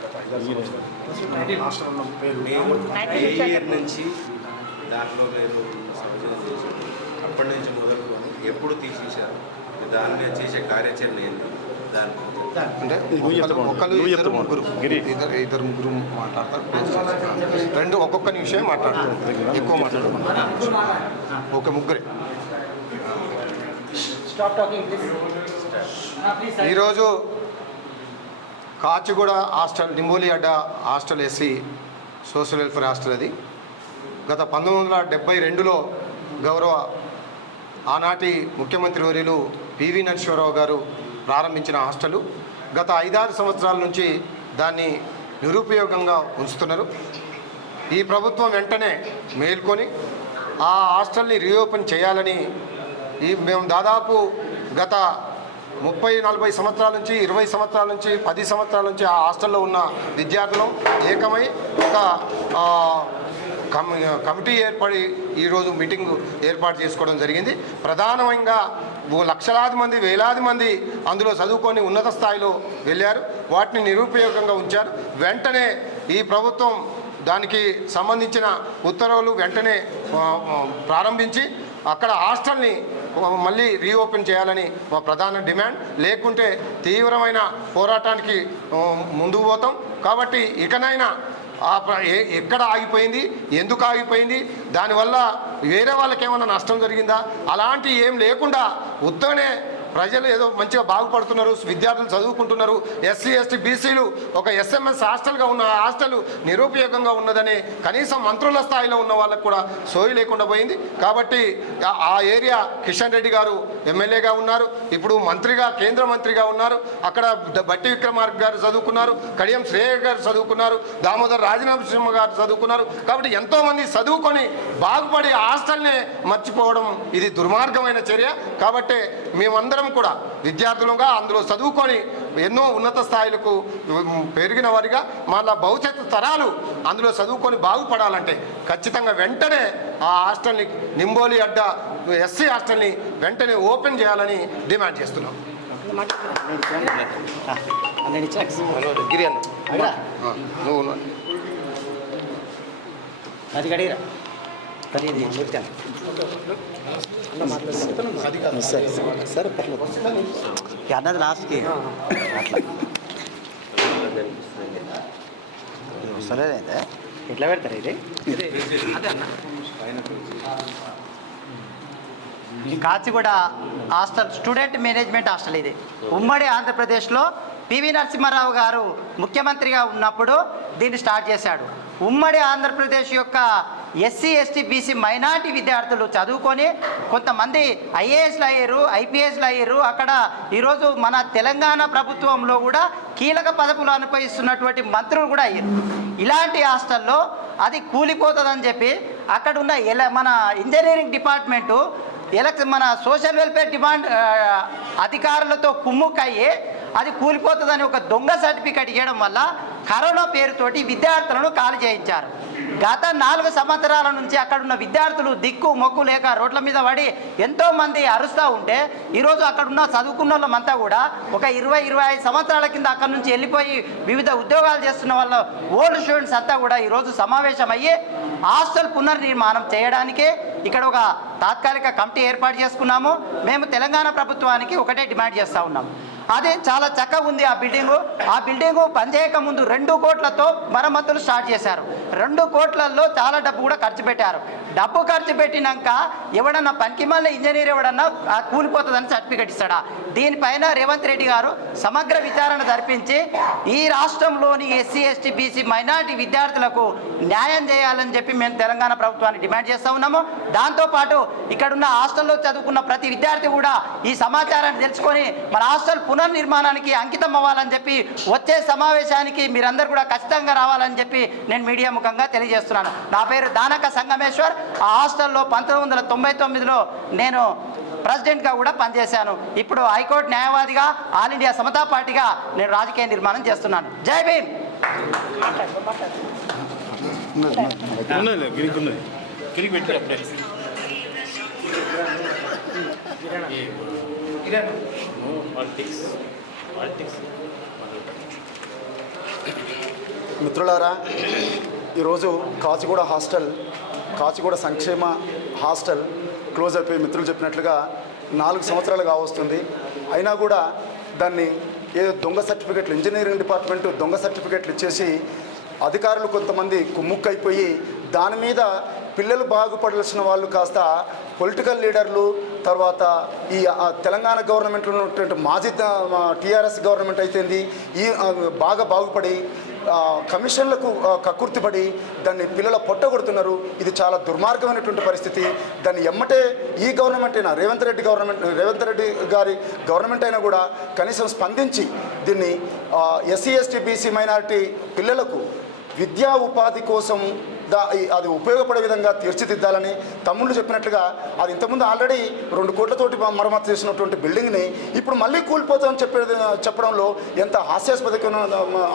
గత ఐదారు సంవత్సరాలు పేరు ఇయర్ నుంచి దాంట్లో మీరు సర్జరీ చేసి అప్పటి నుంచి మొదలుకొని ఎప్పుడు తీసేశారు దాని మీద చేసే కార్యాచరణ ఏంటి దాని అంటే ఇద్దరు. ముగ్గురు గిరి. ఇద్దరు ఇద్దరు ముగ్గురు మాట్లాడతారు రెండు ఒక్కొక్క నిమిషమే మాట్లాడతారు ఎక్కువ మాట్లాడతారు ఒక ముగ్గురే ఈరోజు Kachiguda hostel Nimboli Adda hostel SC social welfare hostel అది. గత పంతొమ్మిది వందల డెబ్బై రెండులో గౌరవ ఆనాటి ముఖ్యమంత్రి వర్యులు పివి నరసింహారావు గారు ప్రారంభించిన హాస్టలు. గత ఐదారు సంవత్సరాల నుంచి దాన్ని నిరుపయోగంగా ఉంచుతున్నారు. ఈ ప్రభుత్వం వెంటనే మేల్కొని ఆ హాస్టల్ని రీఓపెన్ చేయాలని ఈ మేము దాదాపు గత ముప్పై నలభై సంవత్సరాల నుంచి ఇరవై సంవత్సరాల నుంచి పది సంవత్సరాల నుంచి ఆ హాస్టల్లో ఉన్న విద్యార్థులం ఏకమై ఒక కమిటీ ఏర్పడి ఈరోజు మీటింగ్ ఏర్పాటు చేసుకోవడం జరిగింది. ప్రధానంగా లక్షలాది మంది వేలాది మంది అందులో చదువుకొని ఉన్నత స్థాయిలో వెళ్ళారు. వాటిని నిరుపయోగంగా ఉంచారు. వెంటనే ఈ ప్రభుత్వం దానికి సంబంధించిన ఉత్తర్వులు వెంటనే ప్రారంభించి అక్కడ హాస్టల్ని మళ్ళీ రీఓపెన్ చేయాలని మా ప్రధాన డిమాండ్. లేకుంటే తీవ్రమైన పోరాటానికి ముందుకు పోతాం. కాబట్టి ఇకనైనా ఆ ఎక్కడ ఆగిపోయింది ఎందుకు ఆగిపోయింది దానివల్ల వేరే వాళ్ళకి ఏమైనా నష్టం జరిగిందా అలాంటి ఏం లేకుండా ఉత్తనే ప్రజలు ఏదో మంచిగా బాగుపడుతున్నారు విద్యార్థులు చదువుకుంటున్నారు. ఎస్సీ ఎస్టీ బీసీలు ఒక ఎస్ఎంఎస్ హాస్టల్గా ఉన్న ఆ హాస్టల్ నిరుపయోగంగా ఉన్నదని కనీసం మంత్రుల స్థాయిలో ఉన్న వాళ్ళకు కూడా సోయి లేకుండా పోయింది. కాబట్టి ఆ- ఏరియా కిషన్ రెడ్డి గారు ఎమ్మెల్యేగా ఉన్నారు. ఇప్పుడు మంత్రిగా కేంద్ర మంత్రిగా ఉన్నారు. అక్కడ బట్టి విక్రమార్క గారు చదువుకున్నారు. కడియం శ్రేయ గారు చదువుకున్నారు. దామోదర్ రాజనరసింహ గారు చదువుకున్నారు. కాబట్టి ఎంతోమంది చదువుకొని బాగుపడి హాస్టల్నే మర్చిపోవడం ఇది దుర్మార్గమైన చర్య. కాబట్టి మేమందరం కూడా విద్యార్థులుగా అందులో చదువుకొని ఎన్నో ఉన్నత స్థాయిలకు పెరిగిన వారిగా మళ్ళా భవిష్యత్తు తరాలు అందులో చదువుకొని బాగుపడాలంటే ఖచ్చితంగా వెంటనే ఆ హాస్టల్ని నింబోలి అడ్డ ఎస్సీ హాస్టల్ని వెంటనే ఓపెన్ చేయాలని డిమాండ్ చేస్తున్నాం. నువ్వు. అది సరే సరే పర్లేదు. అన్నది లాస్ట్కి అట్లా. వస్తలేదైతే ఎట్లా పెడతారు ఇది? ఈ Kachiguda hostel student management hostel ఇది. ఉమ్మడి ఆంధ్రప్రదేశ్లో పివి నరసింహారావు గారు ముఖ్యమంత్రిగా ఉన్నప్పుడు దీన్ని స్టార్ట్ చేశాడు. ఉమ్మడి ఆంధ్రప్రదేశ్ యొక్క ఎస్సీ ఎస్టీ బీసీ మైనార్టీ విద్యార్థులు చదువుకొని కొంతమంది ఐఏఎస్లు అయ్యారు ఐపీఎస్లు అయ్యారు. అక్కడ ఈరోజు మన తెలంగాణ ప్రభుత్వంలో కూడా కీలక పదవులు అనుభవిస్తున్నటువంటి మంత్రులు కూడా అయ్యారు. ఇలాంటి హాస్టల్లో అది కూలిపోతుందని చెప్పి అక్కడ ఉన్న మన ఇంజనీరింగ్ డిపార్ట్మెంటు ఎలక్షన్ మన సోషల్ వెల్ఫేర్ డిమాండ్ అధికారులతో కుమ్ముక్కయ్యి అది కూలిపోతుందని ఒక దొంగ సర్టిఫికేట్ ఇవ్వడం వల్ల కరోనా పేరుతోటి విద్యార్థులను ఖాళీ చేయించారు. గత నాలుగు సంవత్సరాల నుంచి అక్కడ ఉన్న విద్యార్థులు దిక్కు మొక్కు లేక రోడ్ల మీద పడి ఎంతో మంది అరుస్తూ ఉంటే ఈరోజు అక్కడున్న చదువుకున్న వాళ్ళమంతా కూడా ఒక ఇరవై ఇరవై ఐదు సంవత్సరాల కింద అక్కడ నుంచి వెళ్ళిపోయి వివిధ ఉద్యోగాలు చేస్తున్న వాళ్ళ ఓల్డ్ స్టూడెంట్స్ అంతా కూడా ఈరోజు సమావేశమయ్యి హాస్టల్ పునర్నిర్మాణం చేయడానికి ఇక్కడ ఒక తాత్కాలిక కమిటీ ఏర్పాటు చేసుకున్నాము. మేము తెలంగాణ ప్రభుత్వానికి ఒకటే డిమాండ్ చేస్తూ ఉన్నాము. అది చాలా చక్కగా ఉంది ఆ బిల్డింగు. ఆ బిల్డింగు పనిచేయక ముందు రెండు కోట్లతో మరమ్మతులు స్టార్ట్ చేశారు. రెండు కోట్లలో చాలా డబ్బు కూడా ఖర్చు పెట్టారు. డబ్బు ఖర్చు పెట్టినాక ఎవడన్నా పనికిమాల ఇంజనీర్ ఎవడన్నా కూలిపోతుందని సర్టిఫికెట్ ఇస్తాడా? దీనిపైన రేవంత్ రెడ్డి గారు సమగ్ర విచారణ జరిపించి ఈ రాష్ట్రంలోని ఎస్సీ ఎస్టీ బీసీ మైనార్టీ విద్యార్థులకు న్యాయం చేయాలని చెప్పి మేము తెలంగాణ ప్రభుత్వాన్ని డిమాండ్ చేస్తూ ఉన్నాము. దాంతోపాటు ఇక్కడున్న హాస్టల్లో చదువుకున్న ప్రతి విద్యార్థి కూడా ఈ సమాచారాన్ని తెలుసుకొని మన హాస్టల్ పునర్నిర్మాణానికి అంకితం అవ్వాలని చెప్పి వచ్చే సమావేశానికి మీరందరూ కూడా ఖచ్చితంగా రావాలని చెప్పి నేను మీడియా ముఖంగా తెలియజేస్తున్నాను. నా పేరు దానక సంగమేశ్వర్. ఆ హాస్టల్లో పంతొమ్మిది వందల తొంభై తొమ్మిదిలో నేను ప్రెసిడెంట్గా కూడా పనిచేశాను. ఇప్పుడు హైకోర్టు న్యాయవాదిగా ఆల్ ఇండియా సమతా పార్టీగా నేను రాజకీయ నిర్మాణం చేస్తున్నాను. జై భీమ్! మిత్రులారా ఈరోజు కాచిగూడ హాస్టల్ కాచిగూడ సంక్షేమ హాస్టల్ క్లోజ్ అయిపోయి మిత్రులు చెప్పినట్లుగా నాలుగు సంవత్సరాలు కావస్తుంది. అయినా కూడా దాన్ని ఏదో దొంగ సర్టిఫికెట్లు ఇంజనీరింగ్ డిపార్ట్మెంట్ దొంగ సర్టిఫికెట్లు ఇచ్చేసి అధికారులు కొంతమంది కుమ్ముక్కైపోయి దాని మీద పిల్లలు బాగుపడాల్సిన వాళ్ళు కాస్త పొలిటికల్ లీడర్లు తర్వాత ఈ తెలంగాణ గవర్నమెంట్లో ఉన్నటువంటి మాజీ టీఆర్ఎస్ గవర్నమెంట్ అయితేంది ఈ బాగా బాగుపడి కమిషన్లకు కకుర్తిపడి కక్కుర్తిపడి దాన్ని పిల్లల పొట్టగొడుతున్నారు ఇది చాలా దుర్మార్గమైనటువంటి పరిస్థితి. దాన్ని ఎమ్మటే ఈ గవర్నమెంట్ అయినా రేవంత్ రెడ్డి గవర్నమెంట్ రేవంత్ రెడ్డి గారి గవర్నమెంట్ అయినా కూడా కనీసం స్పందించి దీన్ని ఎస్సీ ఎస్టీ బీసీ మైనారిటీ పిల్లలకు విద్యా ఉపాధి కోసం దా అది ఉపయోగపడే విధంగా తీర్చిదిద్దాలని తమ్ముళ్ళు చెప్పినట్లుగా అది ఇంతకుముందు ఆల్రెడీ రెండు కోట్లతోటి మరమ్మతు చేసినటువంటి బిల్డింగ్ని ఇప్పుడు మళ్ళీ కూలిపోతామని చెప్పేది చెప్పడంలో ఎంత హాస్యాస్పదకంగా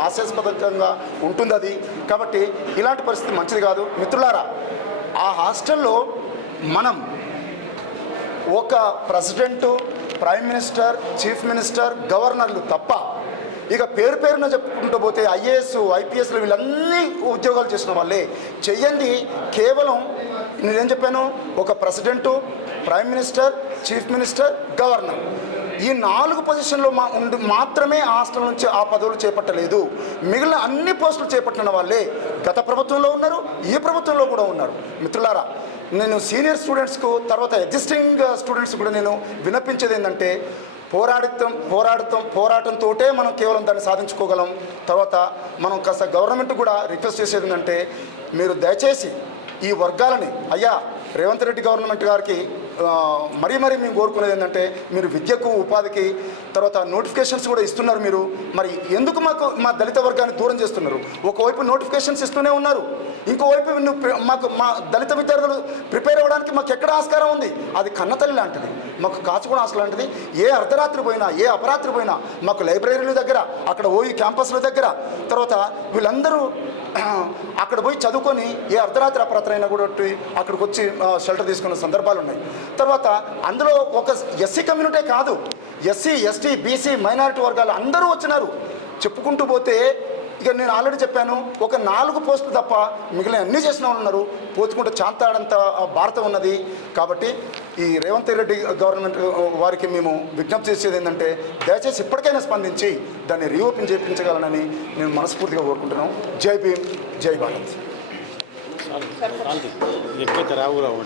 హాస్యాస్పదకంగా ఉంటుంది అది. కాబట్టి ఇలాంటి పరిస్థితి మంచిది కాదు. మిత్రులారా ఆ హాస్టల్లో మనం ఒక president prime minister chief minister గవర్నర్లు తప్ప ఇక పేరు పేరున చెప్పుకుంటూ పోతే ఐఏఎస్ ఐపీఎస్లు వీళ్ళన్నీ ఉద్యోగాలు చేసిన వాళ్ళే. చెయ్యండి. కేవలం నేనేం చెప్పాను? ఒక president prime minister chief minister governor. ఈ నాలుగు పొజిషన్లో మా ఉండి మాత్రమే హాస్టల్ నుంచి ఆ పదవులు చేపట్టలేదు. మిగిలిన అన్ని పోస్టులు చేపట్టిన వాళ్ళే గత ప్రభుత్వంలో ఉన్నారు ఈ ప్రభుత్వంలో కూడా ఉన్నారు. మిత్రులారా నేను సీనియర్ స్టూడెంట్స్కు తర్వాత ఎగ్జిస్టింగ్ స్టూడెంట్స్ కూడా నేను విన్నపించేది ఏంటంటే పోరాడితం పోరాడుతాం పోరాటంతోటే మనం కేవలం దాన్ని సాధించుకోగలం. తర్వాత మనం కాస్త గవర్నమెంట్ కూడా రిక్వెస్ట్ చేసేది ఏంటంటే మీరు దయచేసి ఈ వర్గాలని అయ్యా రేవంత్ రెడ్డి గవర్నమెంట్ గారికి మరీ మరీ మేము కోరుకునేది ఏంటంటే మీరు విద్యకు ఉపాధికి తర్వాత నోటిఫికేషన్స్ కూడా ఇస్తున్నారు మీరు. మరి ఎందుకు మాకు మా దళిత వర్గాన్ని దూరం చేస్తున్నారు? ఒకవైపు నోటిఫికేషన్స్ ఇస్తూనే ఉన్నారు. ఇంకోవైపు నువ్వు మాకు మా దళిత విద్యార్థులు ప్రిపేర్ అవ్వడానికి మాకు ఎక్కడ ఆస్కారం ఉంది? అది కన్నతల్లి లాంటిది. మాకు కాచుకోవడం అసలు లాంటిది. ఏ అర్ధరాత్రి పోయినా ఏ అపరాత్రి పోయినా మాకు లైబ్రరీల దగ్గర అక్కడ ఓయి క్యాంపస్ల దగ్గర తర్వాత వీళ్ళందరూ అక్కడ పోయి చదువుకొని ఏ అర్ధరాత్రి అపరాత్రి అయినా కూడా అక్కడికి వచ్చి షెల్టర్ తీసుకున్న సందర్భాలు ఉన్నాయి. తర్వాత అందులో ఒక ఎస్సీ కమ్యూనిటీ కాదు. ఎస్సీ ఎస్టీ బీసీ మైనారిటీ వర్గాలు అందరూ వచ్చినారు. చెప్పుకుంటూ పోతే ఇక నేను ఆల్రెడీ చెప్పాను ఒక నాలుగు పోస్టులు తప్ప మిగిలిన అన్ని చేసిన వాళ్ళు ఉన్నారు. పోతుకుంటే చాంతాడంత భారత ఉన్నది. కాబట్టి ఈ రేవంత్ రెడ్డి గవర్నమెంట్ వారికి మేము విజ్ఞప్తి చేసేది ఏంటంటే దయచేసి ఇప్పటికైనా స్పందించి దాన్ని రీఓపెన్ చేయించగలనని నేను మనస్ఫూర్తిగా కోరుకుంటున్నాను. జై భీమ్ జై భారత్. చాలు చాలు ఎక్కువ రావు రావు